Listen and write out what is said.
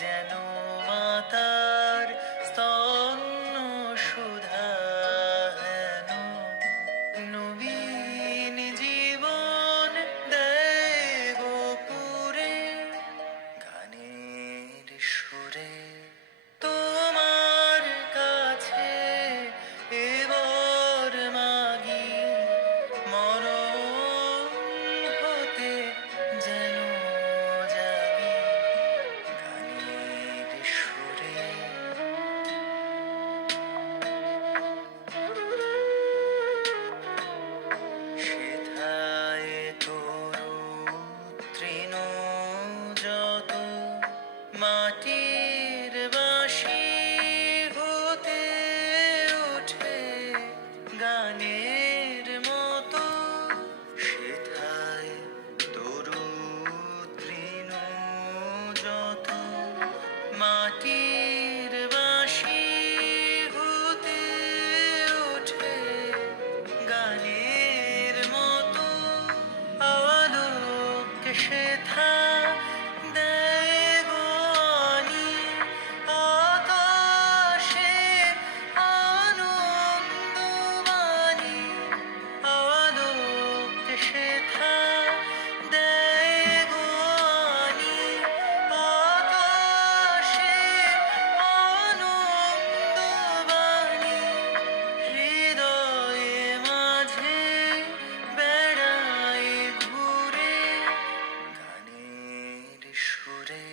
যেন মাতার স্তন্য সুধা হেন নবীন জীবন দেয় গোপুরে গানের সুরে তোমার কাছে এবার মাগি মরণ হতে যেন জাগি গানের সুরে। সেথায় তরু তৃণ যত মাটির বাঁশি হতে ওঠে গানের মতো। সেথায় তরু তৃণ যত মাটির বাঁশি হতে ওঠে গানের মতো। আলোক সেথা দেয় গো আনি আকাশে আনন্দবাণী। আলোক সেথা দেয় গো আনি আকাশে আনন্দবাণী। হৃদয়ে মাঝে বেড়ায় ঘুরে গানের সুরে।